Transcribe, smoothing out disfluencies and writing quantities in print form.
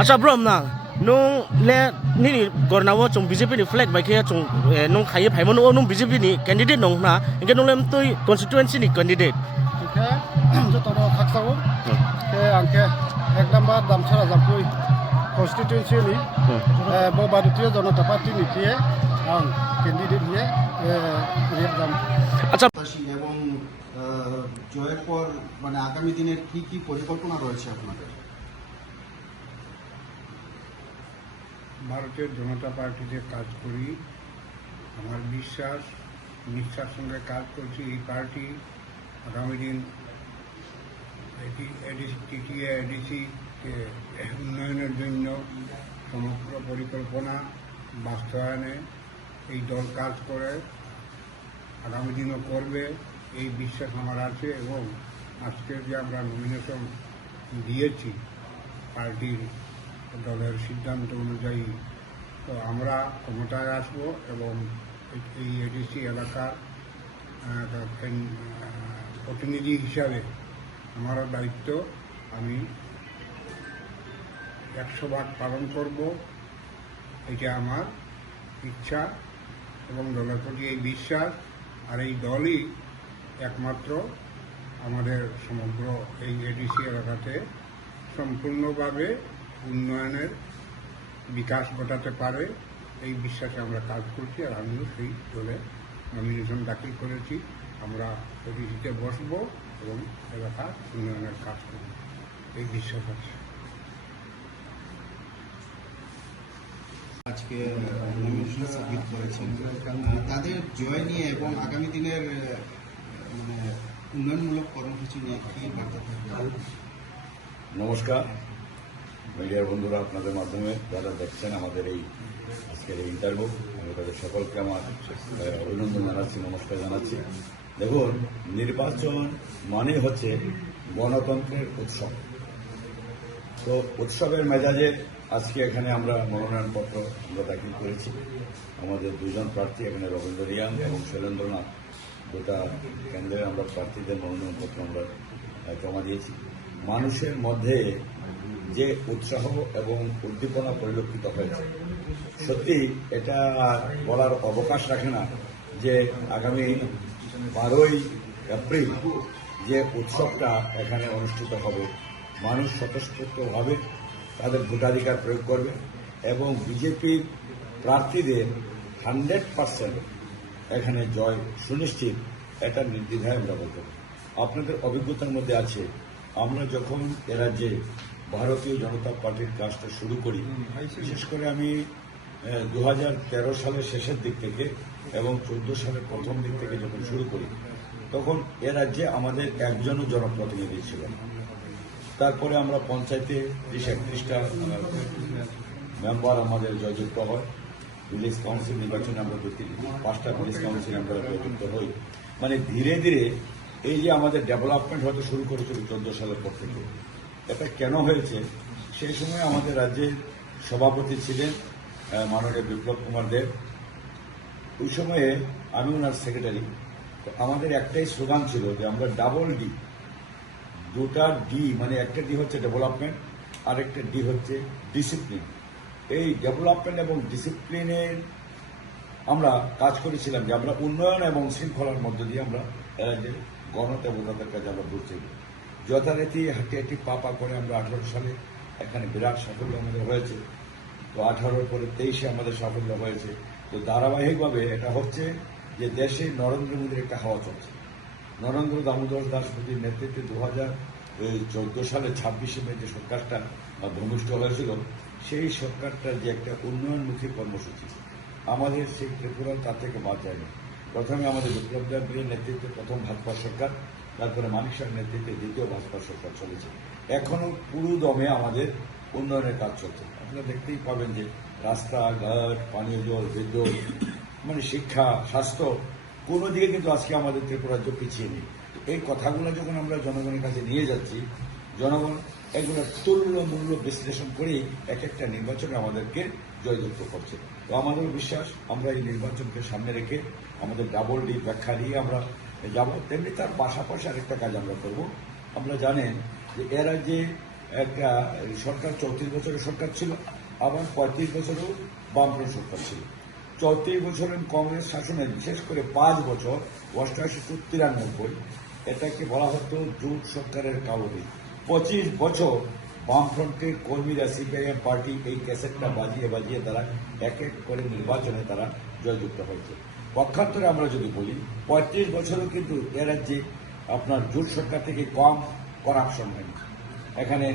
Asa brom na nung le ni gornawo chung BJP ni flag ba kaya chung nung khaye phaimon nung BJP ni candidate nong na inge nung lem toi constituency ni candidate ke jo toro khaksawo ke angke ek number damchara jampui constituency ni bo Bharatiya Janata Party ni tie ang candidate niye রেজাম আচ্ছা এবং জয়ের পর মানে আগামী দিনের কি কি পরিকল্পনা রয়েছে আপনাদের? ভারতীয় জনতা পার্টিতে কাজ করি, আমার বিশ্বাস নিষ্ঠার সঙ্গে কাজ করছি। এই পার্টি আগামী দিন এডিসিকে উন্নয়নের জন্য সমগ্র পরিকল্পনা বাস্তবায়নে এই দল কাজ করে, আগামী দিনও করবে এই বিশ্বাস আমার আছে। এবং আজকে যে আমরা নমিনেশন দিয়েছি পার্টির দলের সিদ্ধান্ত অনুযায়ী, তো আমরা ক্ষমতায় আসব এবং এই এডিসি এলাকার প্রতিনিধি হিসাবে আমারও দায়িত্ব আমি 100% পালন করব। এটা আমার ইচ্ছা এবং দলের প্রতি এই বিশ্বাস। আর এই দলই একমাত্র আমাদের সমগ্র এই এডিসি এলাকাতে সম্পূর্ণভাবে উন্নয়নের বিকাশ ঘটাতে পারে, এই বিশ্বাসে আমরা কাজ করছি। আর আমিও সেই দলে নমিনেশন দাখিল করেছি। আমরা এডিসিতে বসবো এবং এলাকার উন্নয়নের কাজ করব, এই বিশ্বাস আছে। আজকে নমিনেশন সাবমিট করেছেন, তাদের জয় নিয়ে এবং আগামী দিনের মানে উন্নয়নমূলক কর্মসূচি নিয়ে কি বার্তা থাকবে? নমস্কার মিডিয়ার বন্ধুরা, আপনাদের মাধ্যমে যারা দেখছেন আমাদের এই আজকের এই ইন্টারভিউ, আমি তাদের সকলকে আমার অভিনন্দন জানাচ্ছি, নমস্কার জানাচ্ছি। দেখুন, নির্বাচন মানে হচ্ছে গণতন্ত্রের উৎসব। তো উৎসবের মেজাজে আজকে এখানে আমরা মনোনয়নপত্র আমরা দাখিল করেছি। আমাদের দুজন প্রার্থী এখানে রবীন্দ্র রিয়াং এবং শৈলেন্দ্রনাথ, দুটা কেন্দ্রে আমরা প্রার্থীদের মনোনয়নপত্র আমরা জমা দিয়েছি। মানুষের মধ্যে যে উৎসাহ এবং উদ্দীপনা পরিলক্ষিত হয়েছে, সত্যি এটা বলার অবকাশ রাখে না যে আগামী 12ই এপ্রিল যে উৎসবটা এখানে অনুষ্ঠিত হবে, মানুষ স্বতঃস্ফূর্তভাবে তাদের ভোটাধিকার প্রয়োগ করবে এবং বিজেপির প্রার্থীদের 100% এখানে জয় সুনিশ্চিত, এটা নির্দ্বিধায় আমরা বলতে পারি। আপনাদের অভিজ্ঞতার মধ্যে আছে, আমরা যখন এ রাজ্যে ভারতীয় জনতা পার্টির কাজটা শুরু করি, বিশেষ করে আমি 2013 সালের শেষের দিক থেকে এবং 14 সালের প্রথম দিক থেকে যখন শুরু করি, তখন এ রাজ্যে আমাদের একজনও জনপ্রতিনিধি ছিল না। তারপরে আমরা পঞ্চায়েতে 30-31টা মেম্বার আমাদের জয়যুক্ত হয়। ভিলেজ কাউন্সিল নির্বাচনে আমরা 5টা ভিলেজ কাউন্সিল আমরা জয়যুক্ত হই। মানে ধীরে ধীরে এই যে আমাদের ডেভেলপমেন্ট হতে শুরু করেছিল 14 সালের পর থেকে, এটা কেন হয়েছে? সেই সময় আমাদের রাজ্যের সভাপতি ছিলেন মাননীয় বিপ্লব কুমার দেব। ওই সময়ে আমি ওনার সেক্রেটারি। তো আমাদের একটাই স্লোগান ছিল যে আমরা ডাবল ডি, দুটা ডি, মানে একটা ডি হচ্ছে ডেভেলপমেন্ট, আরেকটা ডি হচ্ছে ডিসিপ্লিন। এই ডেভেলপমেন্ট এবং ডিসিপ্লিনের আমরা কাজ করেছিলাম যে আমরা উন্নয়ন এবং শৃঙ্খলার মধ্য দিয়ে আমরা রাজ্যের গণদেবতাদের কাছে আমরা ঘুরছি। যথারীতি হাঁটি হাঁটি পা করে আমরা 18 সালে এখানে বিরাট সাফল্য আমাদের হয়েছে। তো 18 পরে 23-এ আমাদের সাফল্য হয়েছে। তো ধারাবাহিকভাবে এটা হচ্ছে যে দেশে নরেন্দ্র মোদীর একটা হাওয়া চলছে। নরেন্দ্র দামোদর দাস মোদীর নেতৃত্বে 2014 সালে 26শে মে যে সরকারটা ভূমিষ্ঠ হয়েছিল, সেই সরকারটার যে একটা উন্নয়নমুখী কর্মসূচি, আমাদের সেই ত্রিপুরা তার থেকে বাদ যায়নি। প্রথমে আমাদের বিপ্লব দেবের নেতৃত্বে প্রথম ভাজপা সরকার, তারপরে মানিক শাহের নেতৃত্বে দ্বিতীয় ভাজপা সরকার চলেছে। এখনো পুরো দমে আমাদের উন্নয়নের কাজ চলছে। আপনারা দেখতেই পাবেন যে রাস্তাঘাট, পানীয় জল, বিদ্যুৎ, মানে শিক্ষা, স্বাস্থ্য, কোনো দিকে কিন্তু আজকে আমাদের ত্রিপুরা রাজ্য পিছিয়ে নেই। এই কথাগুলো যখন আমরা জনগণের কাছে নিয়ে যাচ্ছি, জনগণ এগুলো তুল্যমূল্য বিশ্লেষণ করেই এক একটা নির্বাচনে আমাদেরকে জয়যুক্ত করছে। তো আমাদের বিশ্বাস, আমরা এই নির্বাচনকে সামনে রেখে আমাদের ডাবল ডি ব্যাখ্যা নিয়ে আমরা যাব। তেমনি তার পাশাপাশি আরেকটা কাজ আমরা করব। আমরা জানেন যে এর রাজ্যে একটা সরকার 34 বছরের সরকার ছিল, আবার 35 বছরও বামফ্রন্ট সরকার ছিল। 34 বছরের কংগ্রেস শাসনে বিশেষ করে 5 বছর 88-93, এটাকে বলা হতো জোট সরকারের কালদিন। 25 বছর বামফ্রন্টের কর্মীরা, সিপিআইএম পার্টি এই ক্যাসেটটা বাজিয়ে বাজিয়ে তারা এক এক করে নির্বাচনে তারা জয়যুক্ত হয়েছে। পক্ষান্তরে আমরা যদি বলি, 35 বছরও কিন্তু এ রাজ্যে আপনার জোট সরকার থেকে কম করাপশন হয়নি। এখানে